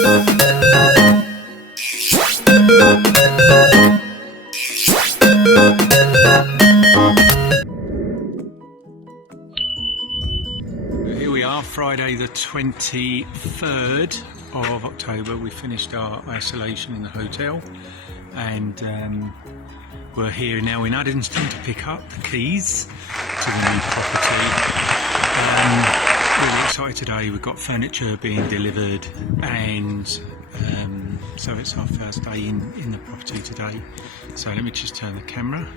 Here we are, Friday the 23rd of October. We finished our isolation in the hotel and we're here now in Uddingston to pick up the keys to the new property. Really excited today. We've got furniture being delivered and so it's our first day in the property today. So let me just turn the camera.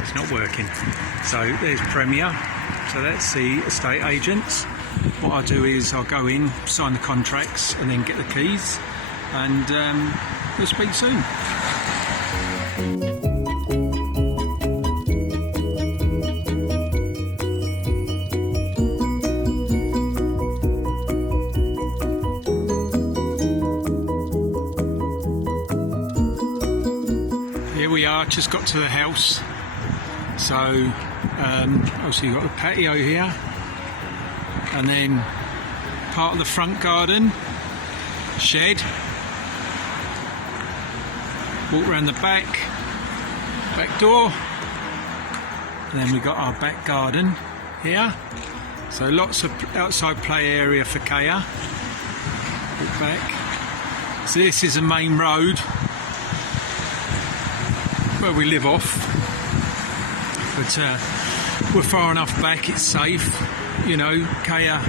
It's not working. So there's Premier. So that's the estate agents. What I'll do is I'll go in, sign the contracts and then get the keys, and we'll speak soon. Here we are, just got to the house. So obviously you've got the patio here, and then part of the front garden, shed, walk around the back door, and then we've got our back garden here. So lots of outside play area for Kaya. Look back. So this is the main road where we live off. But we're far enough back, it's safe, you know. Kaya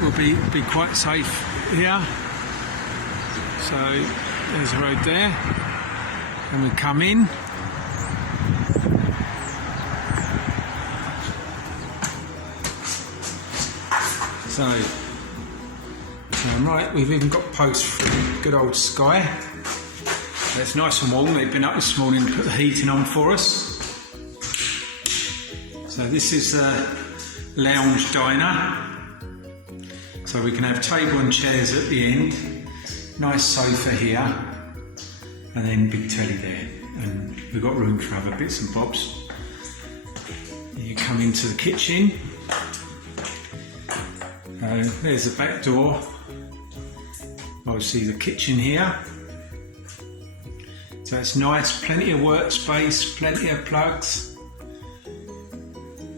will be quite safe here. So there's the road there, and we come in. So right, we've even got posts from good old Sky. It's nice and warm. They've been up this morning to put the heating on for us. So this is a lounge diner, so we can have table and chairs at the end, nice sofa here, and then big telly there, and we've got room for other bits and bobs. You come into the kitchen, there's the back door, obviously the kitchen here, so it's nice, plenty of workspace, plenty of plugs.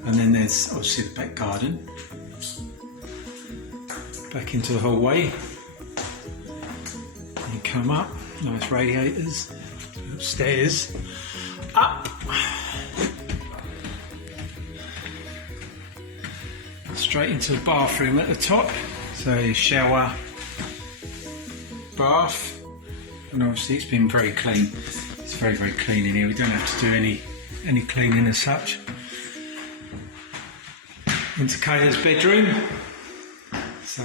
And then there's obviously the back garden, back into the hallway. You come up, nice radiators, upstairs, up, straight into the bathroom at the top. So shower, bath, and obviously it's been very clean. It's very, very clean in here. We don't have to do any cleaning as such. Into Kaya's bedroom, so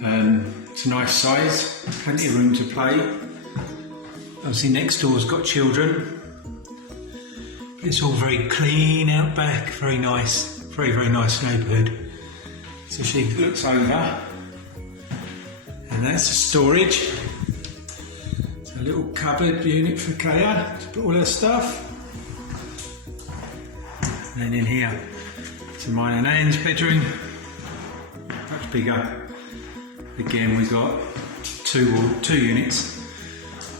it's a nice size, plenty of room to play. Obviously next door's got children, but it's all very clean out back, very nice, very, very nice neighbourhood. So she looks over, and that's the storage. It's a little cupboard unit for Kaya to put all her stuff. And then in here, to mine and Anne's bedroom, much bigger. Again, we've got two units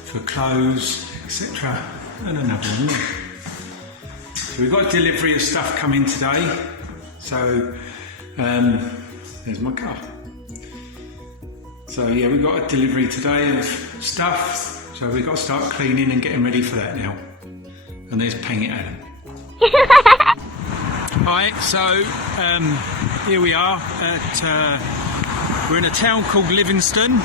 for clothes, etc., and another one there. So we've got delivery of stuff coming today. So there's my car. So yeah, we've got a delivery today of stuff. So we've got to start cleaning and getting ready for that now. And there's Peng It Adam. Right, so here we are at, we're in a town called Livingston.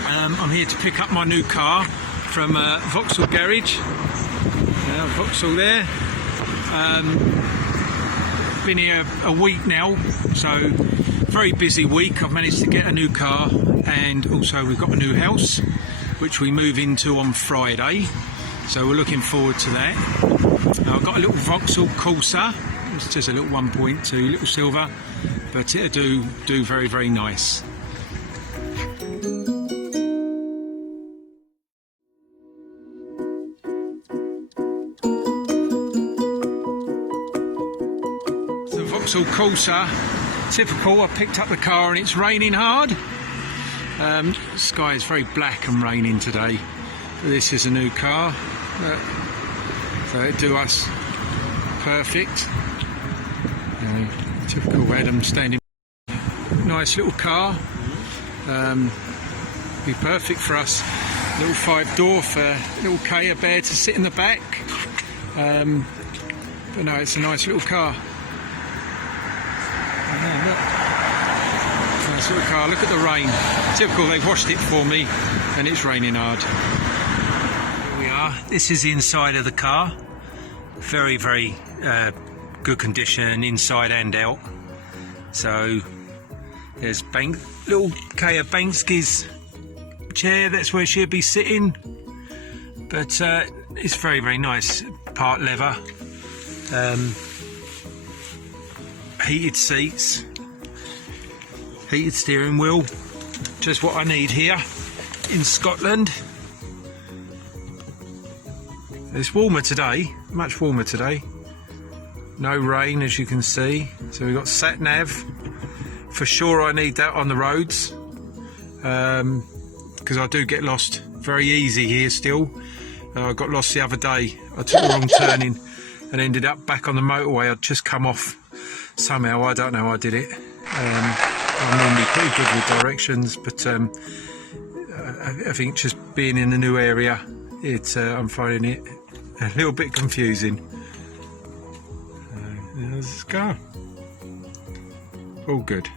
I'm here to pick up my new car from Vauxhall Garage. Vauxhall there. Been here a week now, so very busy week. I've managed to get a new car, and also we've got a new house which we move into on Friday. So we're looking forward to that. I've got a little Vauxhall Corsa. It's just a little 1.2, little silver, but it'll do very, very nice. Vauxhall Corsa. Typical, I picked up the car and it's raining hard. The sky is very black and raining today. But this is a new car. So it'd do us perfect. Typical Adam standing. Nice little car. Be perfect for us. Little 5-door for little Kaya Bear to sit in the back. But no, it's a nice little car. Nice little car. Look at the rain. Typical, they've washed it for me and it's raining hard. Here we are. This is the inside of the car. Very, very good condition inside and out. So there's little Kaya Banksky's chair. That's where she'll be sitting. But it's very, very nice. Part leather. Heated seats. Heated steering wheel. Just what I need here in Scotland. It's warmer today. Much warmer today. No rain, as you can see. So we've got sat nav. For sure I need that on the roads. Because I do get lost very easy here still. I got lost the other day. I took the wrong turning and ended up back on the motorway. I'd just come off somehow. I don't know how I did it. I'm normally pretty good with directions, but I think just being in a new area, I'm finding it a little bit confusing. There's this car. All good.